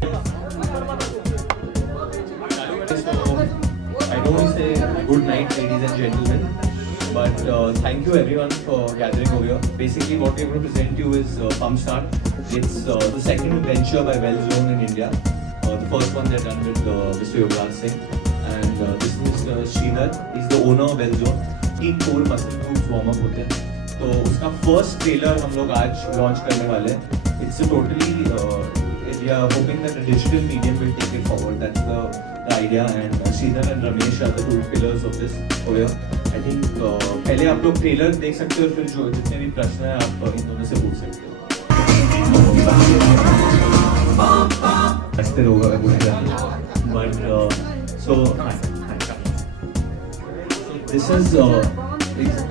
I don't want to say good night, ladies and gentlemen, but thank you everyone for gathering over here. Basically, what we're going to present you is Pump Start. It's the second venture by Wellzone in India. The first one they're done with Mr. Yuvraj Singh, and this is Mr. Sridhar. He's the owner of Wellzone. 3 core muscle groups warm up होते हैं. तो उसका first trailer हम लोग आज launch करने वाले हैं. It's a totally we are hoping that the digital medium will take it forward. That's the idea, and Sridhar and Ramesh are the 2 pillars of this over here. I think पहले आप लोग trailer देख सकते हो, फिर जो जितने भी प्रश्न हैं आप इन दोनों से पूछ सकते हो. हंसते होगा पूछेगा, but so this is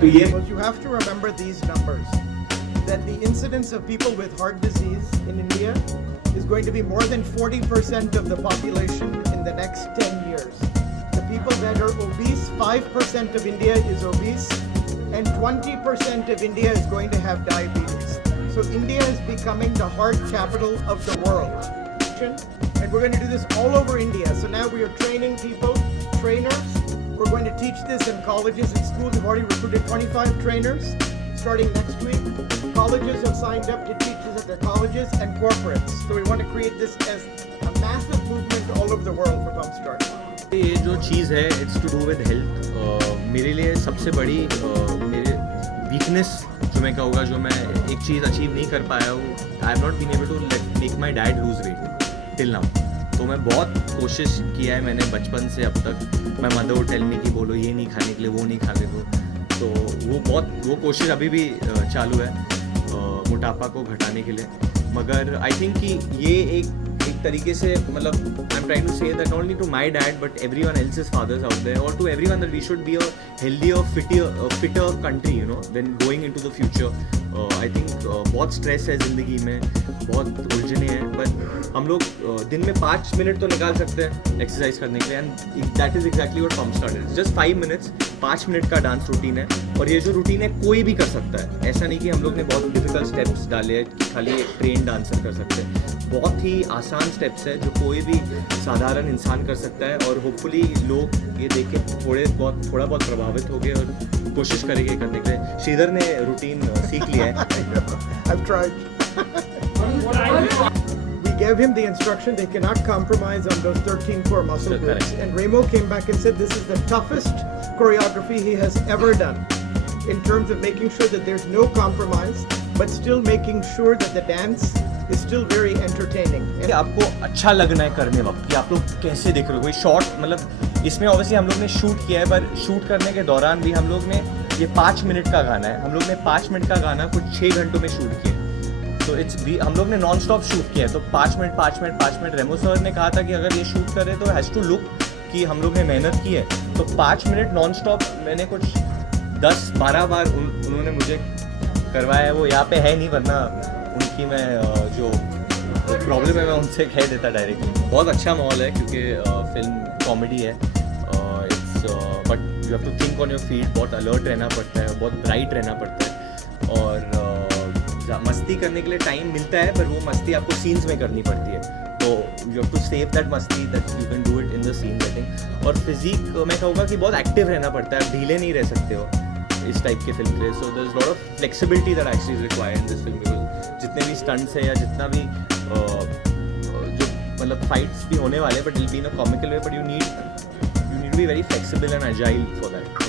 तो ये. You have to remember these numbers, that the incidence of people with heart disease in India is going to be more than 40% of the population in the next 10 years. The people that are obese, 5% of India is obese, and 20% of India is going to have diabetes. So India is becoming the heart capital of the world. And we're going to do this all over India. So now we are training people, trainers. We're going to teach this in colleges and schools. We've already recruited 25 trainers starting next week. Colleges have signed up to teach this at their colleges, and corporates. So we want to create this as a massive movement all over the world for Pump Start. ये जो चीज़ है it's to do with health. मेरे लिए सबसे बड़ी मेरे weakness जो मैं कहूँगा, जो मैं एक चीज़ अचीव नहीं कर पाया हूँ, I have not been able to make my dad lose weight till now. तो मैं बहुत कोशिश किया है मैंने बचपन से अब तक. मैं मदर वुड टेल मी कि बोलो ये नहीं खाने के लिए, वो नहीं खाने को. तो वो कोशिश अभी भी चालू है मोटापा को घटाने के लिए. मगर आई थिंक कि ये एक तरीके से मतलब I am trying to say that not only to my dad but everyone else's fathers out there, और to everyone that we should be a healthy और fitter country, you know, when going into the future. I think बहुत stress है ज़िंदगी में, बहुत उलझने हैं, but हम लोग दिन में 5 मिनट तो निकाल सकते हैं एक्सरसाइज करने के लिए. And that is exactly what pump start is. Just 5 minutes, 5 minute का डांस रूटीन है. और ये जो रूटीन है कोई भी कर सकता है. ऐसा नहीं कि हम लोग ने बहुत डिफिकल्ट स्टेप्स डाले हैं कि खाली एक ट्रेन डांसर कर सकते हैं. बहुत ही आसान स्टेप्स है जो कोई भी साधारण इंसान कर सकता है. और होपफुली लोग ये देख के थोड़ा बहुत प्रभावित हो गए और कोशिश करेंगे करने के लिए. श्रीधर ने रूटीन सीख लिया है. I've tried. We gave him the instruction they cannot compromise on those 13 core muscle Sure, groups. correct. And Remo came back and said this is the toughest choreography he has ever done in terms of making sure that there's no compromise, but still making sure that the dance is still very entertaining. कि आपको अच्छा लगना है करने वक्त कि आप लोग कैसे देख रहे हो. कोई शॉर्ट मतलब इसमें ऑब्वियसली हम लोग ने शूट किया है, पर शूट करने के दौरान भी हम लोग ने ये 5 मिनट का गाना है, हम लोग ने 5 मिनट का गाना कुछ 6 घंटों में शूट किया. तो हम लोग ने नॉन स्टॉप शूट किया है. तो 5 मिनट रेमो सर ने कहा था कि अगर ये शूट करें तो हैज़ टू लुक कि हम लोग ने मेहनत की है. तो 5 मिनट नॉन स्टॉप मैंने कुछ 10-12 बार उन्होंने मुझे करवाया है. वो यहाँ पे है नहीं, वरना उनकी मैं जो प्रॉब्लम है मैं उनसे कह देता डायरेक्टली. बहुत अच्छा माहौल है क्योंकि फिल्म कॉमेडी है. But you have to think on your feet. बहुत अलर्ट रहना पड़ता है, बहुत ब्राइट रहना पड़ता है. और मस्ती करने के लिए टाइम मिलता है, पर वो मस्ती आपको सीन्स में करनी पड़ती है. तो you have to save that मस्ती that you can do it in the scene setting. और फिजिक मैं कहूँगा कि बहुत एक्टिव रहना पड़ता है, आप ढीले नहीं रह सकते हो इस टाइप के फिल्म के लिए. So there is lot of flexibility that actually is required in this film. Because जितने भी स्टंट्स है या जितना भी जो मतलब फाइट्स भी होने वाले, but it will be in a comical way, but you need to be very flexible and agile for that.